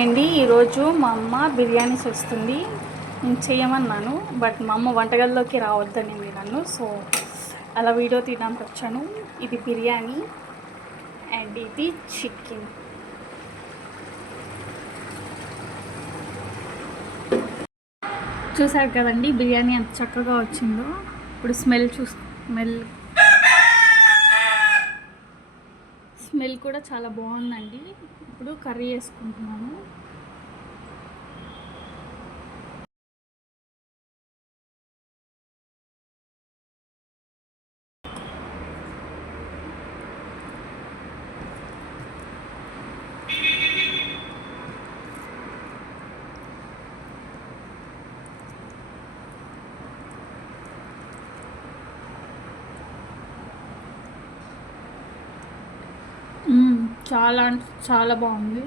Hi అండి. ఈరోజు మా అమ్మ బిర్యానీ చేస్తుంది. నేను చేయమన్నాను, బట్ మా అమ్మ వంటగదిలోకి రావద్దనింది నన్ను. సో అలా వీడియో తీయడానికి వచ్చాను. ఇది బిర్యానీ అండ్ ఇది చికెన్. చూసారు కదండి బిర్యానీ ఎంత చక్కగా వచ్చిందో. ఇప్పుడు స్మెల్ కూడా చాలా బాగుందండి. ఇప్పుడు కర్రీ వేసుకుంటున్నాను. చాలా అంటే చాలా బాగుంది.